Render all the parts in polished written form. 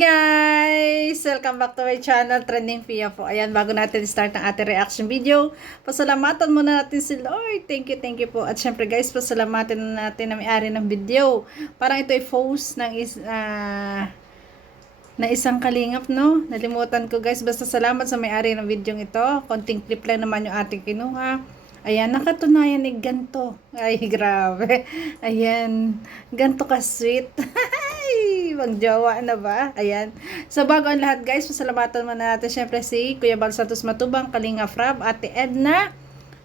Guys! Welcome back to my channel, Trending Pia po. Ayan, bago natin start ang ating reaction video, pasalamatan muna natin si Lord. Thank you po. At syempre guys, pasalamatan natin na may-ari ng video. Parang ito ay post ng na isang kalingap, no? Nalimutan ko guys. Basta salamat sa may-ari ng video ito. Konting clip lang naman yung ating kinuha. Ayan, nakatunayan ni ganto. Ay, grabe. Ayan, ganto ka sweet. Magjowa na ba? Ayan. So, bago ang lahat guys, pasalamatan muna natin syempre si Kuya Bal Santos Matubang, Kalinga Frab, Ate Edna.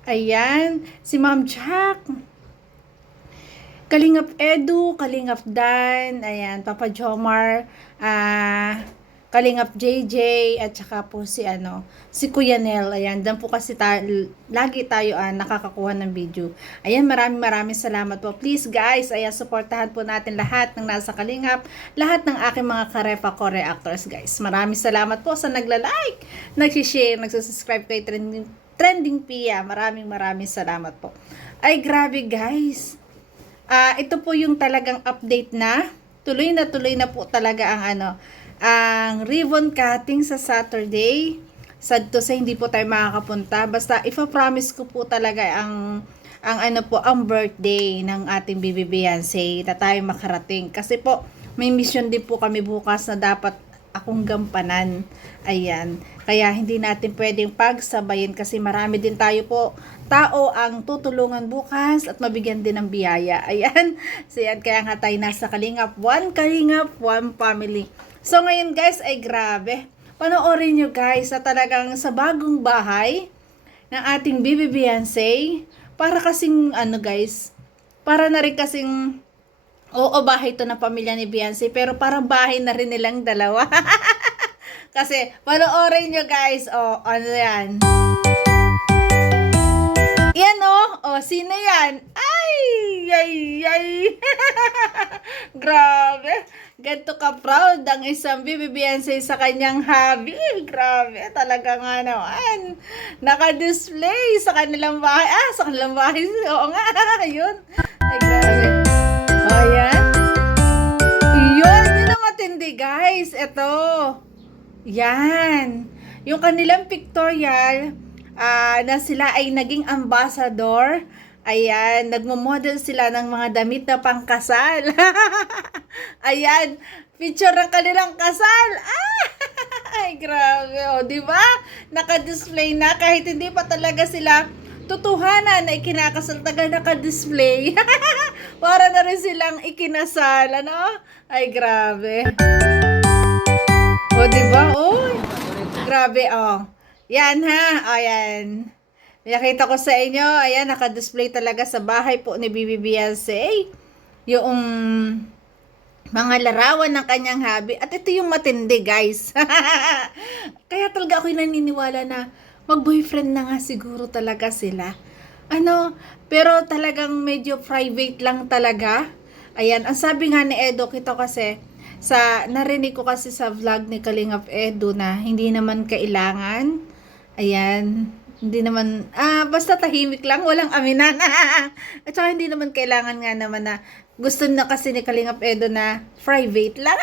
Ayan. Si Ma'am Jack. Kalingap Edu, Kalingap Dan, ayan, Papa Jomar, Kalingap JJ, at saka po si si Kuya Nel. Ayan, dan po kasi lagi tayo nakakakuha ng video. Ayan, maraming salamat po. Please guys, ayan, supportahan po natin lahat ng nasa Kalingap, lahat ng aking mga karepa ko reactors guys. Maraming salamat po sa nagla-like, nag-share, nagsusubscribe kay Trending Pia. Maraming salamat po. Ay, grabe guys. Ito po yung talagang update na tuloy na po talaga ang ribbon cutting sa Saturday. Sad to say, hindi po tayo makakapunta. Basta ipa-promise ko po talaga ang birthday ng ating Bibi Beyonce na tayo makarating. Kasi po, may mission din po kami bukas na dapat akong gampanan. Ayan. Kaya hindi natin pwedeng pagsabayin kasi marami din tayo po tao ang tutulungan bukas at mabigyan din ng biyaya. Ayan. So yan, kaya nga tayo nasa Kalingap, one family. So ngayon guys ay grabe. Panoorin nyo guys sa talagang sa bagong bahay ng ating Bibi Beyonce. Para kasing guys, para na rin kasing bahay to ng pamilya ni Beyonce, pero parang bahay na rin nilang dalawa. Kasi panoorin nyo guys. Yan. Yan sino yan? Ay. Grabe. Ganto ka proud ang isang Bibi Beyonce sa kanyang hobby. Grabe, talaga nga naman. Naka-display sa kanilang bahay. Sa kanilang bahay. Oo nga, yun. Ay, grabe. Ayan. Yun ang matindi guys. Ito. Yan. Yung kanilang pictorial, na sila ay naging ambassador. Ayan, nagmo-model sila ng mga damit na pangkasal. Ayan, picture ng kanilang kasal. Ay, grabe. Di ba? Naka-display na kahit hindi pa talaga sila tutuhanan na ikinakasal, taga naka-display. Para na rin silang ikinasal, Ay, grabe. Di ba? Grabe, Yan Ayan. Nakita ko sa inyo, ayan, naka-display talaga sa bahay po ni Bibi Beyonce yung mga larawan ng kanyang hobby. At ito yung matindi, guys. Kaya talaga ako'y naniniwala na mag-boyfriend na nga siguro talaga sila. Pero talagang medyo private lang talaga. Ayan, ang sabi nga ni Edo, ito kasi, narinig ko kasi sa vlog ni Kalingap Edo na hindi naman kailangan. Ayan. Hindi naman, basta tahimik lang, walang aminan. At saka hindi naman kailangan nga naman na, gusto na kasi ni Kalingap Edo na private lang.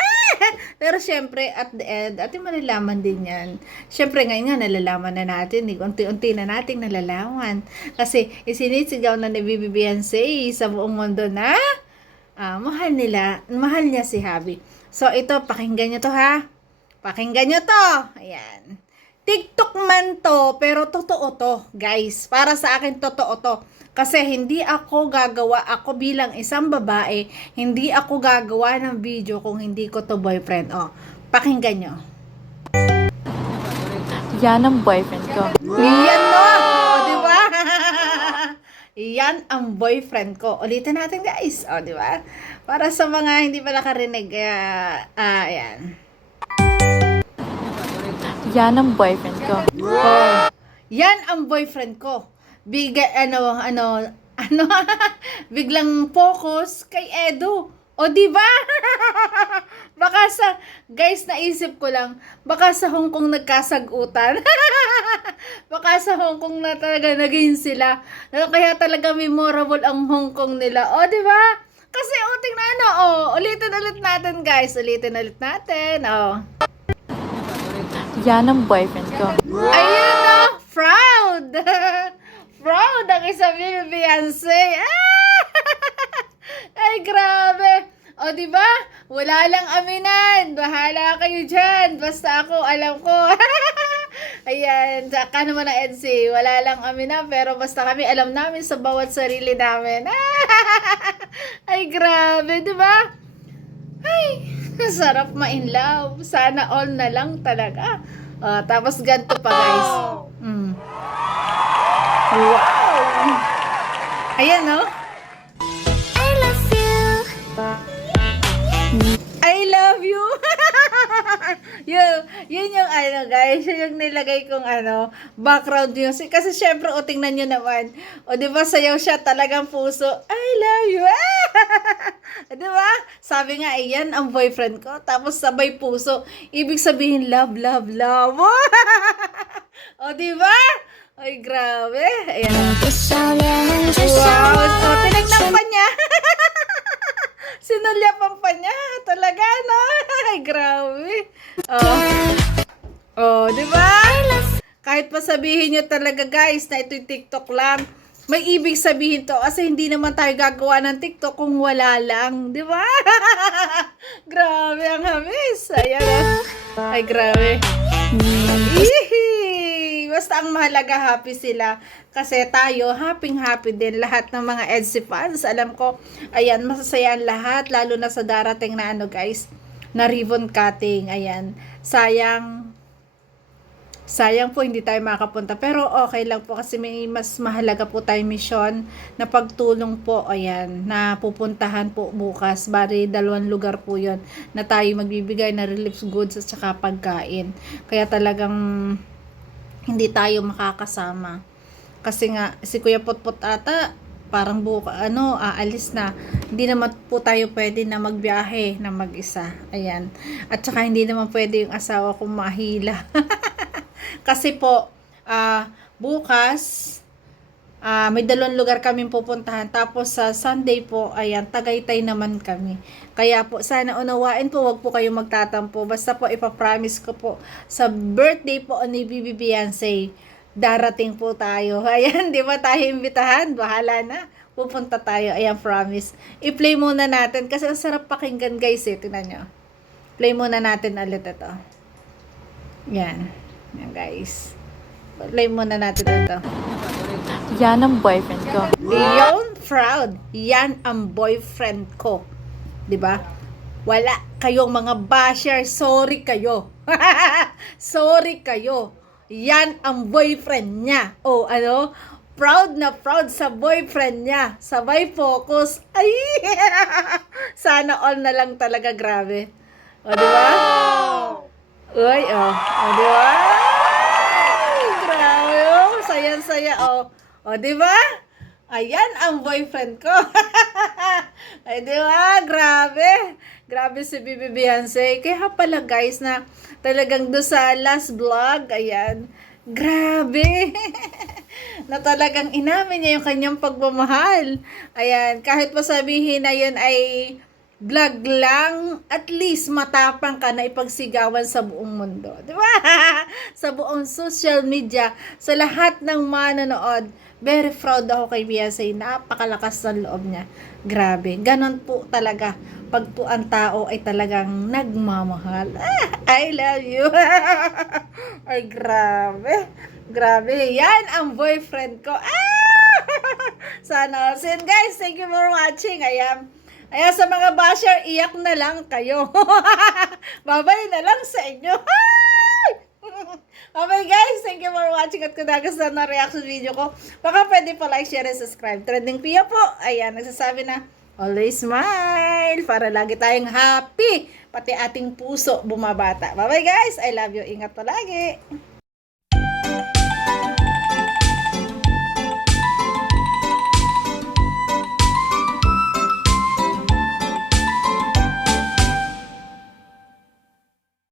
Pero syempre, at the end, ating malalaman din yan. Syempre ngayon nga, nalalaman na natin. Unti-unti na nating nalalaman. Kasi isinisigaw na ni Bibi Beyonce sa buong mundo na, mahal niya si Habi. So ito, pakinggan nyo to Pakinggan nyo to. Ayan. TikTok man to, pero totoo to, guys. Para sa akin, totoo to. Kasi hindi ako bilang isang babae, hindi ako gagawa ng video kung hindi ko to boyfriend. Pakinggan nyo. Yan ang boyfriend ko. Yan di ba? Yan ang boyfriend ko. Ulitin natin, guys. Di ba? Para sa mga hindi pa nakarinig, ayan. Yan ang boyfriend ko. Yan ang boyfriend ko. Biglang focus kay Edo. Di ba? Baka guys, naisip ko lang, baka sa Hong Kong nagkasagutan. Baka sa Hong Kong na talaga naging sila. Kaya talaga memorable ang Hong Kong nila. Di ba? Kasi uting na ano, ulitin ulit natin guys. Ulitin ulit natin, Yan ang boyfriend ko. Ayan na, proud! Proud ang isang Beyonce. Ay, grabe. O, di ba? Wala lang aminan. Bahala kayo dyan. Basta ako, alam ko. Ayan, tsaka naman ang EDC. Wala lang aminan, pero basta kami alam namin sa bawat sarili namin. Ay, grabe, di ba? Ay, sarap ma-in love. Sana all na lang talaga. Tapos ganito pa, guys. Wow! Ayan, no? I love you. Yun yung ano guys, yun yung nilagay kong background music. Kasi syempre, tingnan nyo naman. O diba, sayaw siya talagang puso. I love you. Diba? Sabi nga, ayan ang boyfriend ko. Tapos sabay puso. Ibig sabihin, love, love, love. O diba? Ay, grabe. Ayan. Wow. O, tinignan pa niya. Sinulyapan pa niya. Talaga, no? Ay, grabe. Di ba? Kahit pa sabihin nyo talaga, guys, na ito'y TikTok lang, may ibig sabihin to. Kasi hindi naman tayo gagawa ng TikTok kung wala lang. Di ba? Grabe ang hamis. Ayan. Ay, grabe. Basta ang mahalaga, happy sila. Kasi tayo, happy din. Lahat ng mga EDC fans, alam ko, ayan, masasayaan lahat. Lalo na sa darating na guys, na ribbon cutting. Ayan. Sayang po hindi tayo makapunta. Pero okay lang po kasi may mas mahalaga po tayong mission na pagtulong po. Ayan, na pupuntahan po bukas. Bari, 2 lugar po yon na tayo magbibigay na relief goods at saka pagkain. Kaya talagang hindi tayo makakasama. Kasi nga, si Kuya Putput ata, parang aalis na. Hindi naman po tayo pwede na magbiyahe na mag-isa. Ayan. At saka hindi naman pwede yung asawa kong mahila. Kasi po, bukas, may 2 lugar kaming pupuntahan. Tapos sa Sunday po, ayan, Tagaytay naman kami. Kaya po, sana unawain po, wag po kayo magtatampo. Basta po, ipapromise ko po, sa birthday po ni Bibi Beyonce, darating po tayo. Ayan, di ba tayo imbitahan? Bahala na. Pupunta tayo. Ayan, promise. I-play muna natin. Kasi ang sarap pakinggan, guys, Tingnan nyo. Play muna natin ulit ito. Yan. Yan, guys. Play muna natin ito. Yan ang boyfriend ko. Yun, proud. Yan ang boyfriend ko. 'Di ba? Wala kayong mga basher, sorry kayo. Sorry kayo. Yan ang boyfriend niya. Proud na proud sa boyfriend niya. Sabay focus. Ay! Sana all na lang talaga, grabe. Di ba? Uy, di ba? Grabe, saya-saya, di ba? Ayan ang boyfriend ko. Ay, di ba? Grabe. Grabe si Bibi Beyonce. Kaya pala, guys, na talagang doon sa last vlog, ayan, grabe. Na talagang inamin niya yung kanyang pagmamahal. Ayan, kahit pa sabihin na yun ay vlog lang, at least matapang ka na ipagsigawan sa buong mundo. Di ba? Sa buong social media, sa lahat ng manonood. Very proud ako kay Beyonce. Napakalakas ng loob niya. Grabe. Ganon po talaga. Pag po ang tao ay talagang nagmamahal. I love you. Ay, grabe. Grabe. Yan ang boyfriend ko. Sana. So, yun, guys. Thank you for watching. Ayan, sa mga basher, iyak na lang kayo. Babay na lang sa inyo. Okay, guys, thank you for watching at kung nagustuhan na reaction video ko, baka pwede pa like, share, and subscribe. Trending Pia po. Ayan, nagsasabi na, always smile para lagi tayong happy. Pati ating puso bumabata. Bye-bye, guys. I love you. Ingat palagi.